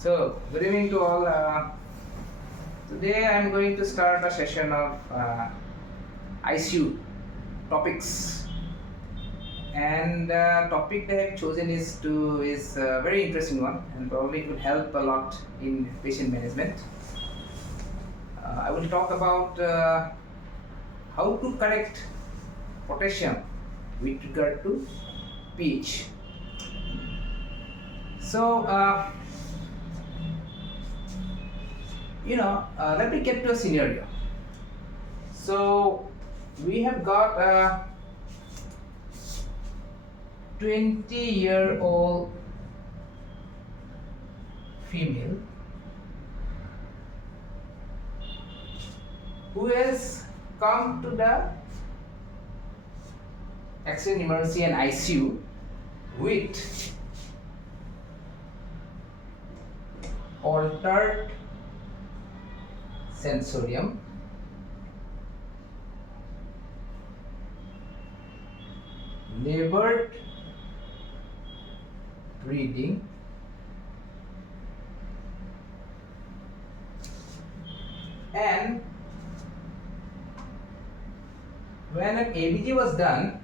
So, good evening to all. Today I am going to start a session of ICU topics, and the topic that I have chosen is a very interesting one, and probably it will help a lot in patient management. I will talk about how to correct potassium with regard to pH. So. Let me get to a scenario. So we have got a 20-year-old female who has come to the accident emergency and ICU with altered sensorium, labored breathing, and when an ABG was done,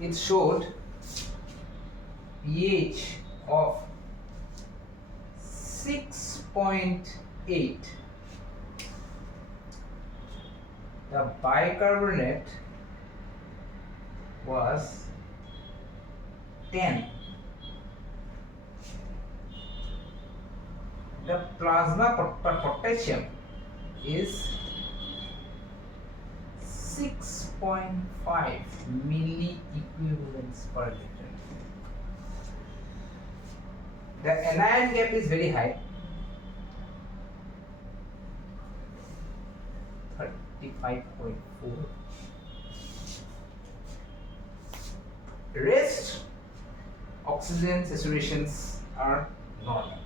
it showed pH of 6.8. The bicarbonate was 10. The plasma potassium is 6.5 milliequivalents per liter. The anion gap is very high, 35.4. Rest oxygen saturations are normal.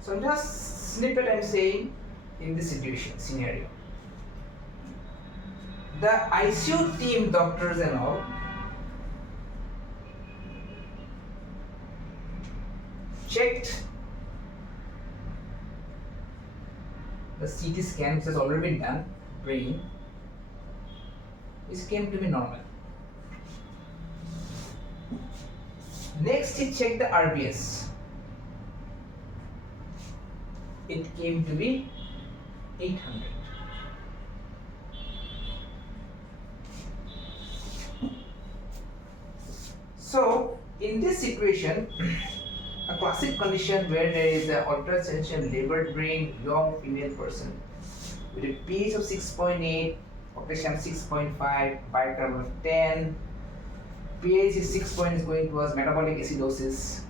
So just snippet I'm saying in this scenario. The ICU team, doctors and all, checked the CT scan, which has already been done, brain, which came to be normal. Next, he checked the RBS. It came to be 800. So, in this situation, a classic condition where there is an altered sensation, labored brain, young female person with a pH of 6.8, potassium 6.5, bicarbonate of 10, pH is 6 is going towards metabolic acidosis.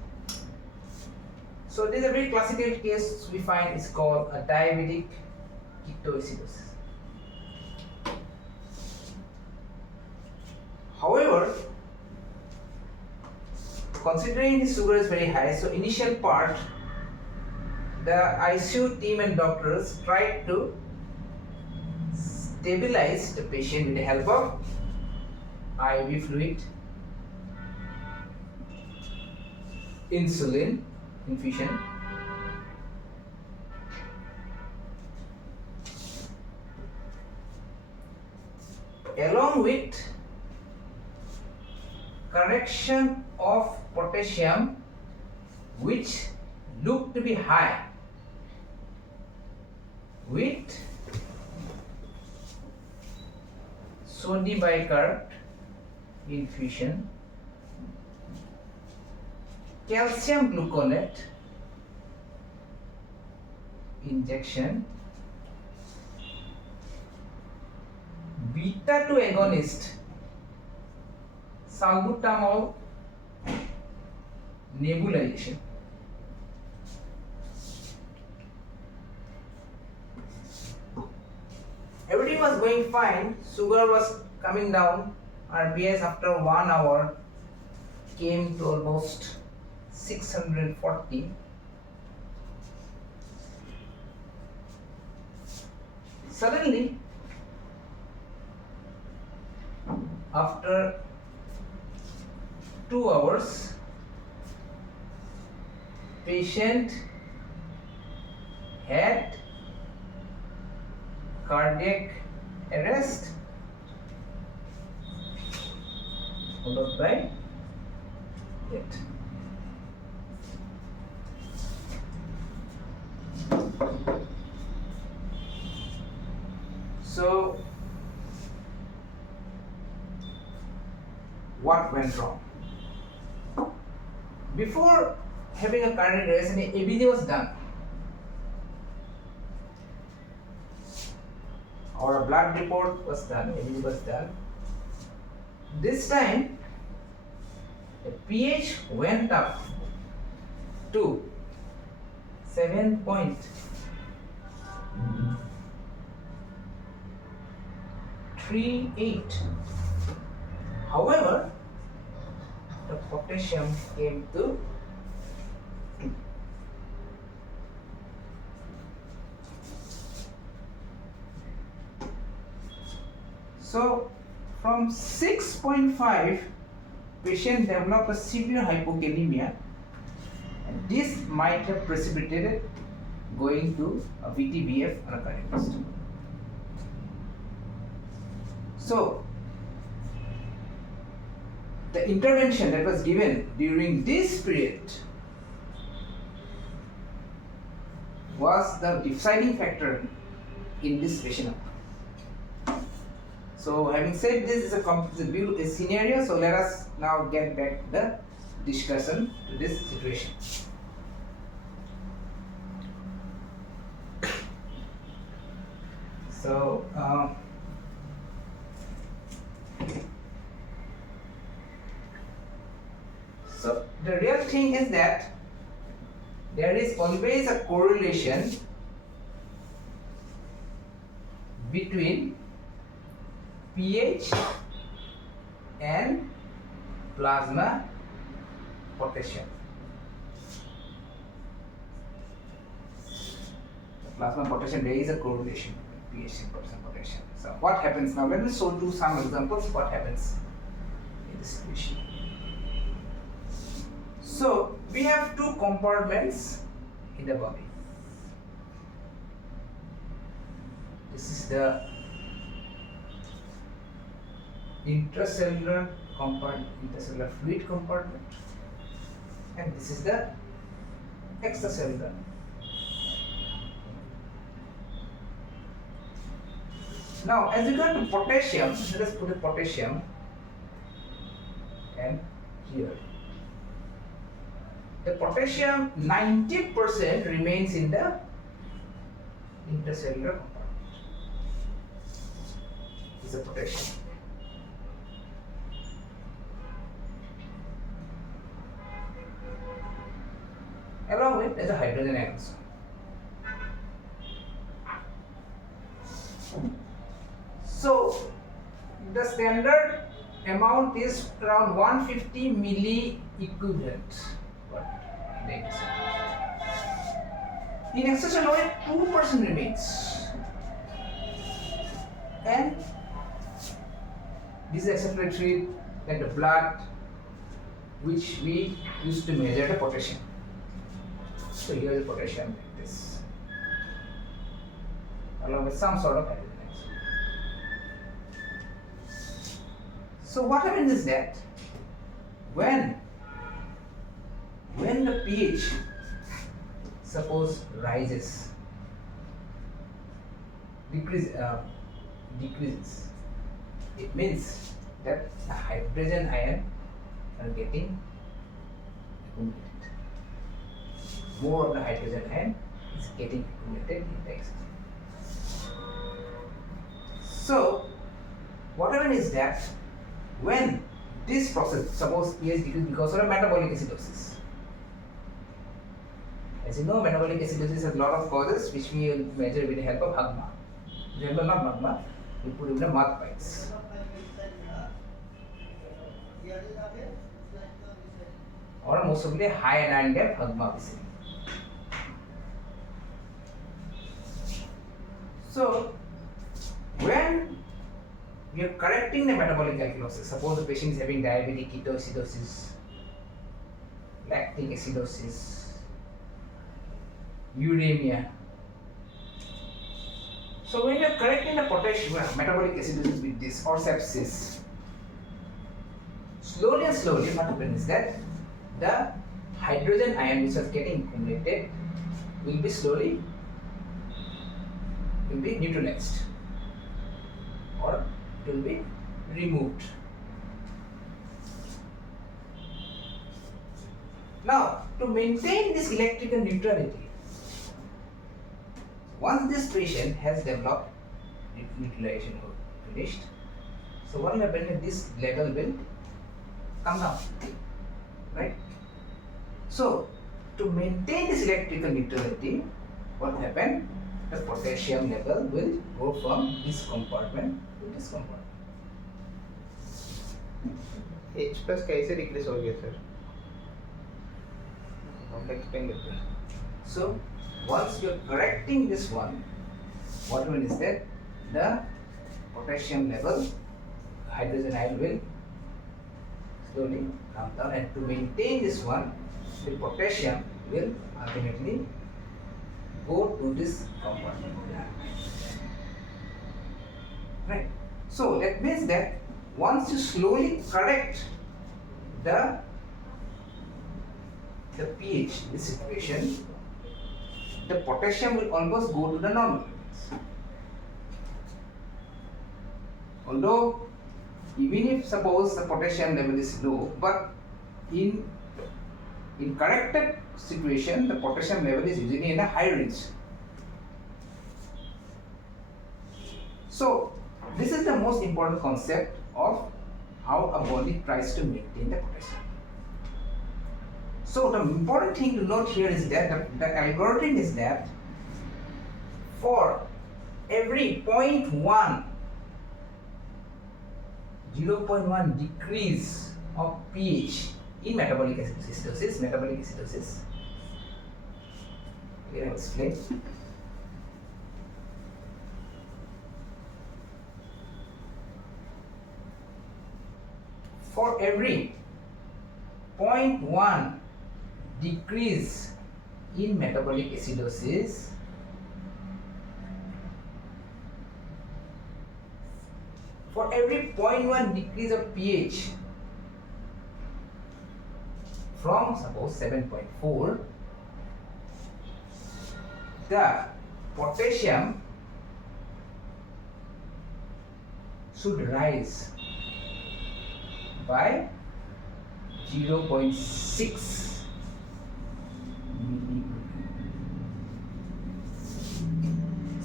So this is a very classical case we find is called a diabetic ketoacidosis. However, considering his sugar is very high, so initial part, the ICU team and doctors tried to stabilize the patient with the help of IV fluid, insulin infusion, along with correction of potassium which looked to be high with sodium bicarbonate infusion, calcium gluconate injection, beta 2 agonist salbutamol nebulization. Everything was going fine, sugar was coming down, RBS after 1 hour came to almost 640. Suddenly, after 2 hours, patient had cardiac arrest followed by death. So, what went wrong? Before having a cardiac arrest, an ABG was done, or a blood report was done, ABG was done. This time, the pH went up to 7.38. However, the potassium came to 2. So, from 6.5, patient developed a severe hypokalemia, and this might have precipitated going to a VTBF or a cardiac arrest. So, the intervention that was given during this period was the deciding factor in this patient. So, having said this is a scenario, so let us now get back the discussion to this situation. So, the real thing is that there is always a correlation between pH and plasma potassium. Plasma potassium, there is a correlation between pH and plasma potassium. So what happens now? Let me show you some examples. What happens in this situation? So we have two compartments in the body. This is the intracellular compartment, intracellular fluid compartment, and this is the extracellular. Now, as regard to potassium, let us put a potassium and here. The potassium 90% remains in the intracellular compartment. This is the potassium. Along with there's a hydrogen ions. So the standard amount is around 150 milli equivalent. In extracellular, 2% remains, and this is extracellular fluid like the blood, which we use to measure the potassium. So here is potassium like this, along with some sort of hydrogen. So what happens is that when the pH suppose rises, decreases, it means that the hydrogen ion are getting accumulated. More of the hydrogen ion is getting accumulated in the extracellular. So what happens is that when this process, suppose pH decreases because of a metabolic acidosis. As you know, metabolic acidosis has a lot of causes which we will measure with the help of HAGMA. Remember, not magma, we put in the mud pipes. Or most of the high anion depth HAGMA basically. So, when we are correcting the metabolic alkalosis, suppose the patient is having diabetic ketoacidosis lactic acidosis, uremia. So when you are correcting the potassium metabolic acidosis with this or sepsis, slowly and slowly what happens is that the hydrogen ion which was getting accumulated will be slowly neutralized or it will be removed. Now, to maintain this electrical neutrality, once this patient has developed neutralization finished, so what will happen is this level will come down, right? So, to maintain this electrical neutrality, what will happen? The potassium level will go from this compartment to this compartment. H plus कैसे decrease हो गया sir? Explain it. So once you are correcting this one, what will is that the potassium level, hydrogen ion will slowly come down, and to maintain this one, the potassium will ultimately go to this compartment. Right. So that means that once you slowly correct the pH in this situation, the potassium will almost go to the normal levels. Although, even if suppose the potassium level is low, but in corrected situation, the potassium level is usually in a high range. So, this is the most important concept of how a body tries to maintain the potassium. So the important thing to note here is that the algorithm is that for every 0.1 decrease of pH in metabolic acidosis, here I explain. For every 0.1 decrease in metabolic acidosis, for every 0.1 decrease of pH from suppose 7.4, the potassium should rise by 0.6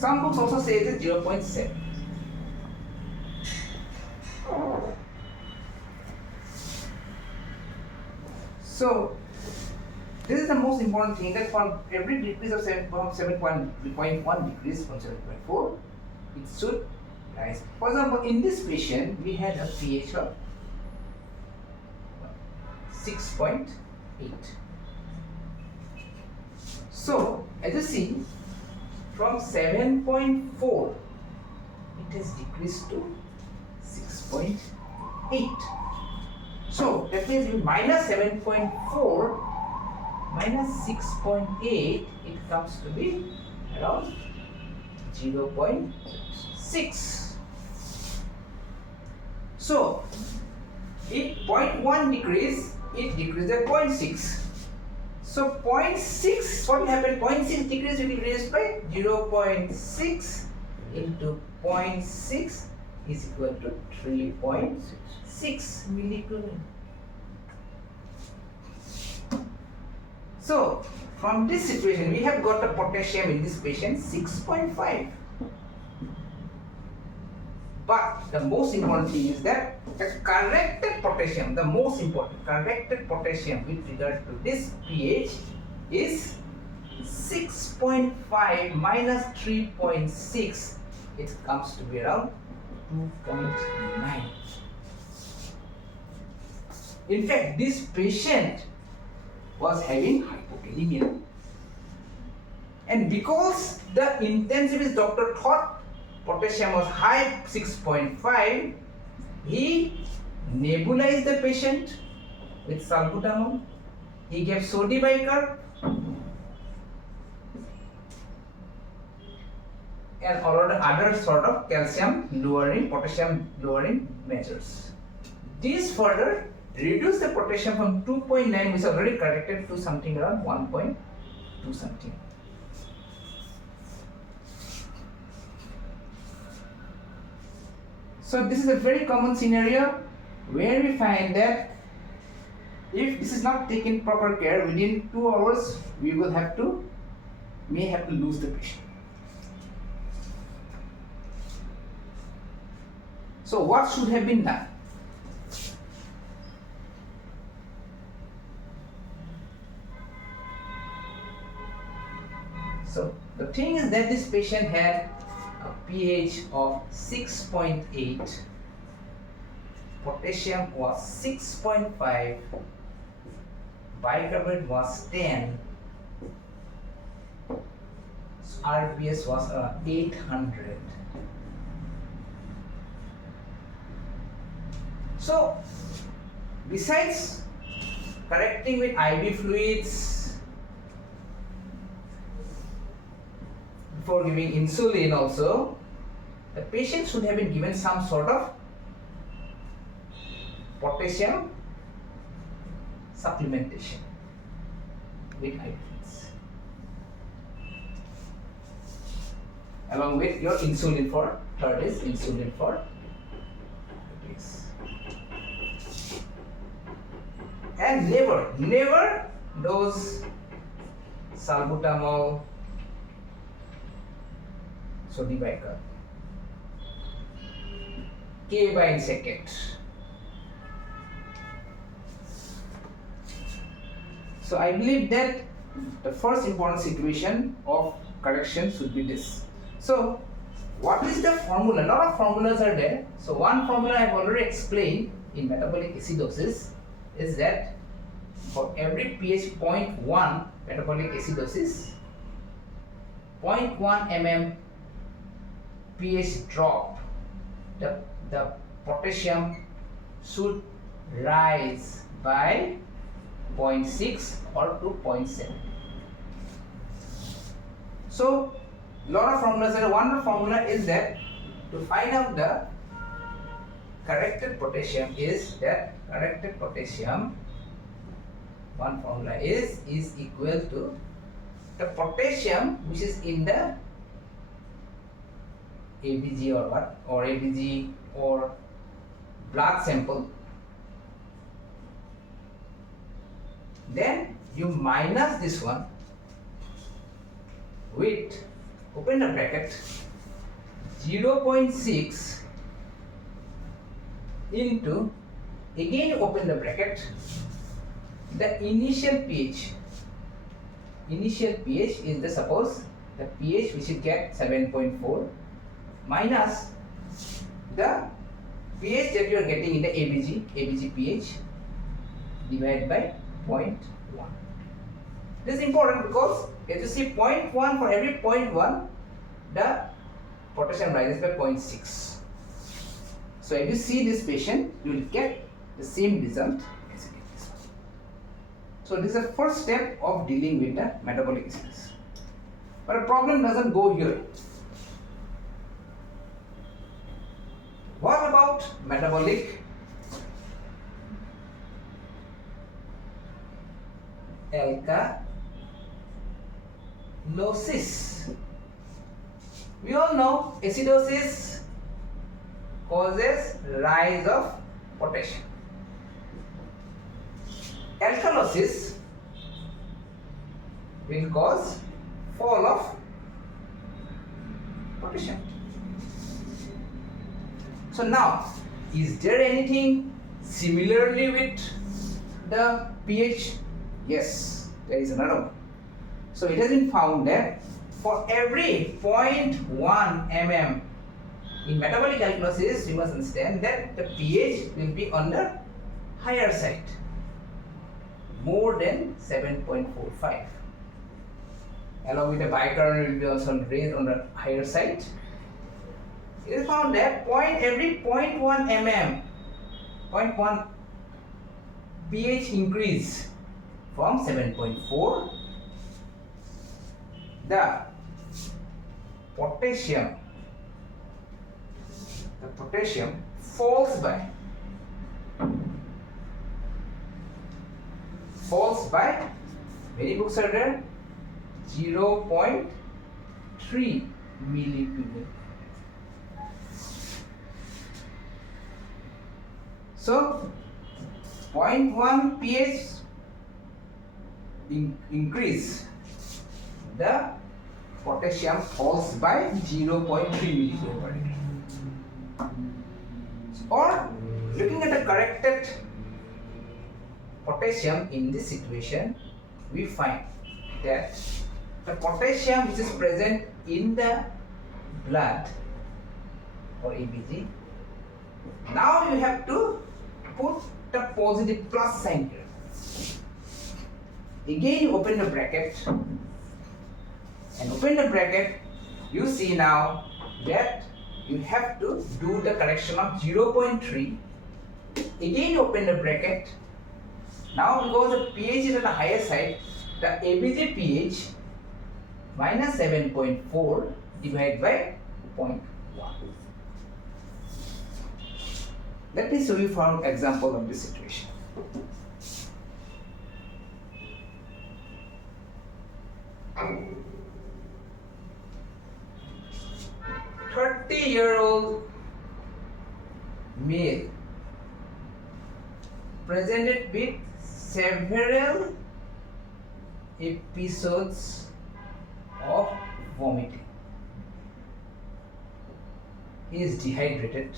Some books also say it is 0.7. So this is the most important thing, that for every decrease of 7.1 decrease from 7.4, it should rise. For example, in this patient we had a pH of 6.8. So as you see, from 7.4 it has decreased to 6.8. So that means minus 7.4 minus 6.8, it comes to be around 0.6. So if 0.1 decrease, it decreases at 0.6. So 0.6, what will happen? 0.6 decrease will be raised by 0.6 into 0.6 is equal to 3.6 milliequivalent. So from this situation, we have got the potassium in this patient 6.5. But the most important thing is that the corrected potassium, the most important corrected potassium with regard to this pH is 6.5 minus 3.6. It comes to be around 2.9. In fact, this patient was having hypokalemia, and because the intensivist doctor thought potassium was high, 6.5, he nebulized the patient with salbutamol. he gave sodium bicarbonate and other sort of calcium lowering, potassium lowering measures. These further reduce the potassium from 2.9, which is already corrected, to something around 1.2 something. So this is a very common scenario where we find that if this is not taken proper care, within 2 hours we may have to lose the patient. So what should have been done? So the thing is that this patient had a pH of 6.8, potassium was 6.5, bicarbonate was 10, RPS was 800. So besides correcting with IV fluids, before giving insulin also, the patient should have been given some sort of potassium supplementation with IV fluids, along with your insulin for third is insulin for diabetes. And never dose salbutamol, sodium bicarbonate, K by second. So I believe that the first important situation of correction should be this. So what is the formula? A lot of formulas are there. So one formula I have already explained in metabolic acidosis is that for every pH 0.1 metabolic acidosis, 0.1 mm pH drop, the potassium should rise by 0.6 or to 0.7. So lot of formulas are. One formula is that to find out the corrected potassium is that corrected potassium, one formula is equal to the potassium which is in the ABG or what, or ABG or blood sample, then you minus this one with, open the bracket, 0.6 into, again you open the bracket, the initial pH. Initial pH is the, suppose the pH which you get 7.4 minus the pH that you are getting in the ABG pH divided by 0.1. This is important because as you see 0.1, for every 0.1 the potassium rises by 0.6. So if you see this patient, you will get the same result as in this one. So this is the first step of dealing with the metabolic acidosis. But the problem doesn't go here. What about metabolic alkalosis? We all know acidosis causes rise of potassium. Alkalosis will cause fall of potassium. So now, is there anything similarly with the pH? Yes, there is another one. So it has been found that for every 0.1 mm in metabolic alkalosis, you must understand that the pH will be on the higher side, more than 7.45. Along with the bicarbonate will be also raised on the higher side. It is found that every 0.1 mm, 0.1 pH increase from 7.4, the potassium falls by many books are there, 0.3 millicubic. So 0.1 pH increase, the potassium falls by 0.3 millicubic per liter. Or looking at the corrected potassium in this situation, we find that the potassium which is present in the blood or ABG, now you have to put the positive plus sign here. Again you open the bracket and open the bracket, you see now that you have to do the correction of 0.3. Again you open the bracket. Now because the pH is on the higher side, the ABG pH minus 7.4 divided by 0.1. Let me show you for example of this situation. A 30-year-old male presented with several episodes of vomiting. He is dehydrated.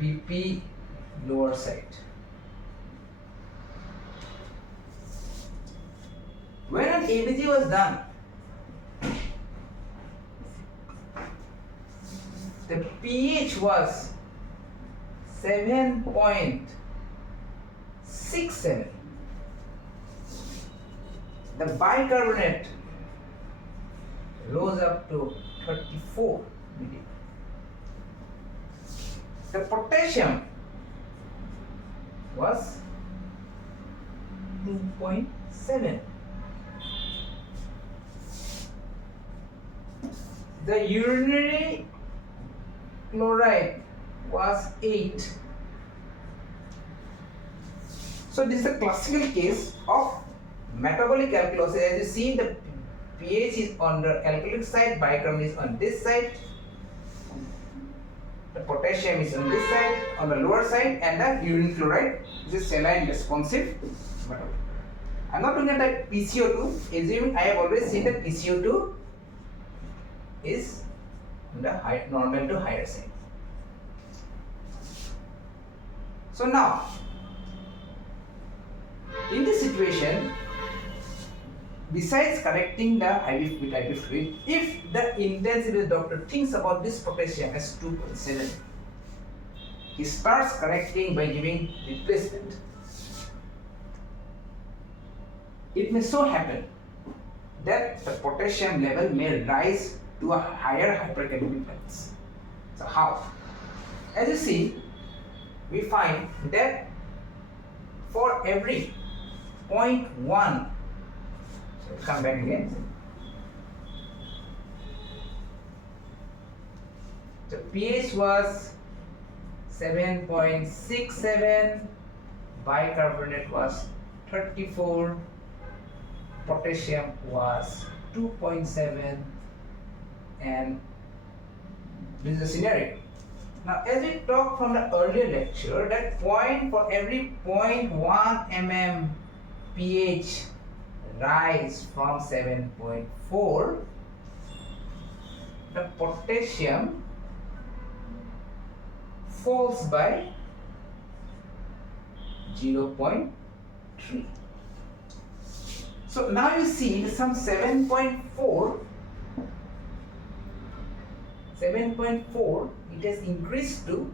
BP lower side. When an ABG was done, the pH was 7.67. The bicarbonate rose up to 34 milligrams. The potassium was 2.7. The urinary chloride was 8. So this is a classical case of metabolic alkalosis. As you see, the pH is on the alkalic side, bicarbonate is on this side, the potassium is on this side, on the lower side, and the urine chloride is saline responsive. I'm not looking at the PCO2, assuming I have already seen that PCO2 is on the normal to higher side. So now, in this situation, besides correcting the IV with IV fluid, if the intensivist doctor thinks about this potassium as 2.7, he starts correcting by giving replacement. It may so happen that the potassium level may rise to a higher hypercalemic levels. So how? As you see, we find that for every 0.1, so come back again. The pH was 7.67, bicarbonate was 34, potassium was 2.7, and this is the scenario. Now, as we talked from the earlier lecture, that point for every 0.1 mm pH rise from 7.4, the potassium falls by 0.3. So now you see some 7.4, it has increased to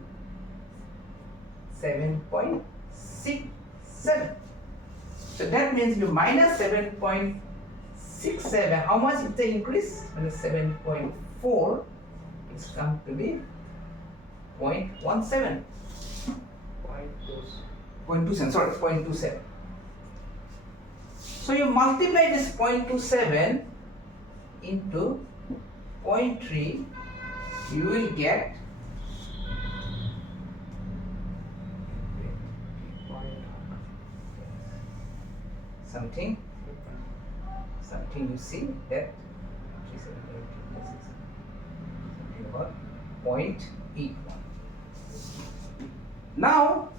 7.67. So that means you minus 7.67. How much is the increase? Minus 7.4, it's come to be 0.17. 0.27, sorry, 0.27. So you multiply this 0.27 into 0.3, you will get something you see that something about 0.81. Now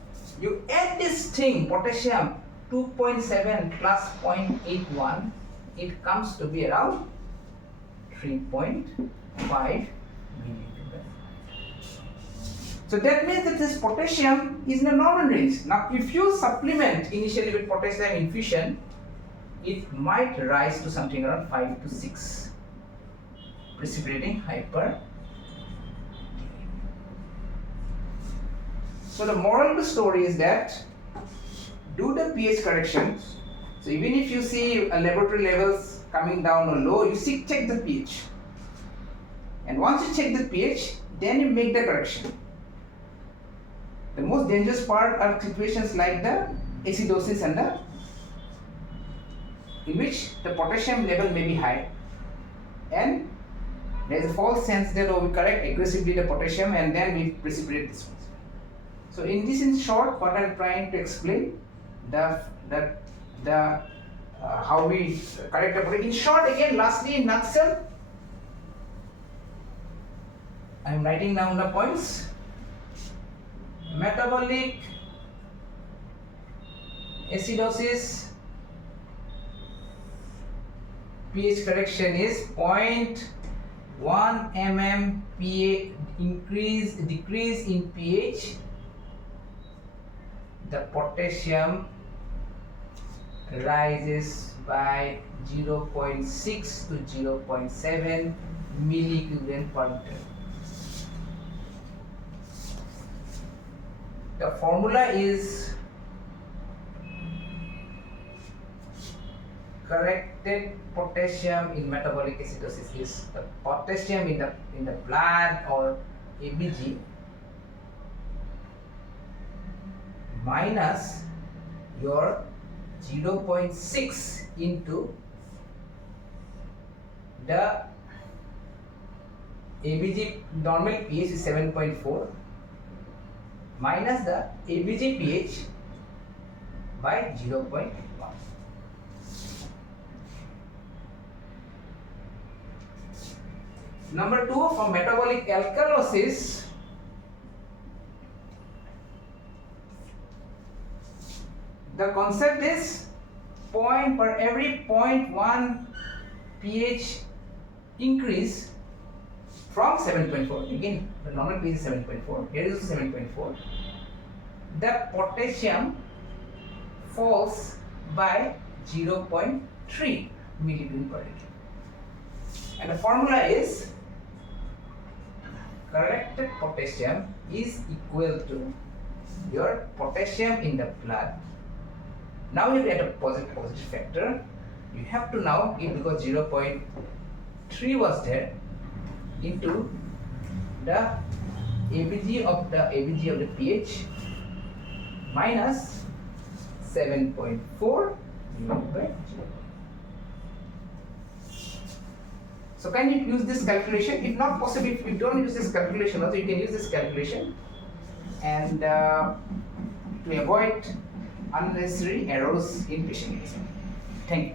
you add this thing, potassium 2.7 plus 0.81, it comes to be around 3.5 milliliter. So that means that this potassium is in a normal range. Now if you supplement initially with potassium infusion, it might rise to something around 5 to 6, precipitating hyper. So the moral of the story is that do the pH correction. So even if you see laboratory levels coming down or low, you check the pH. And once you check the pH, then you make the correction. The most dangerous part are situations like the acidosis and in which the potassium level may be high, and there is a false sense that we correct aggressively the potassium and then we precipitate this one. So in this, in short, what I am trying to explain, how we correct the potassium. In short, again, lastly, in nutshell, I am writing down the points. Metabolic acidosis, pH correction is 0.1 mm pH decrease in pH. The potassium rises by 0.6 to 0.7 milliequivalent per liter. The formula is corrected potassium in metabolic acidosis is the potassium in the blood or ABG minus your 0.6 into the ABG normal pH is 7.4 minus the ABG pH by 0.1. Number 2, for metabolic alkalosis, the concept is per every 0.1 pH increase from 7.4. Again, the normal pH is 7.4. Here is also 7.4. The potassium falls by 0.3 milliliter per liter. And the formula is corrected potassium is equal to your potassium in the blood. Now you get a positive factor. You have to now give, because 0.3 was there, into the ABG of the pH minus 7.4 divided by 0. So can you use this calculation? If not possible, if you don't use this calculation also, you can use this calculation, and to avoid unnecessary errors in patient exam. Thank you.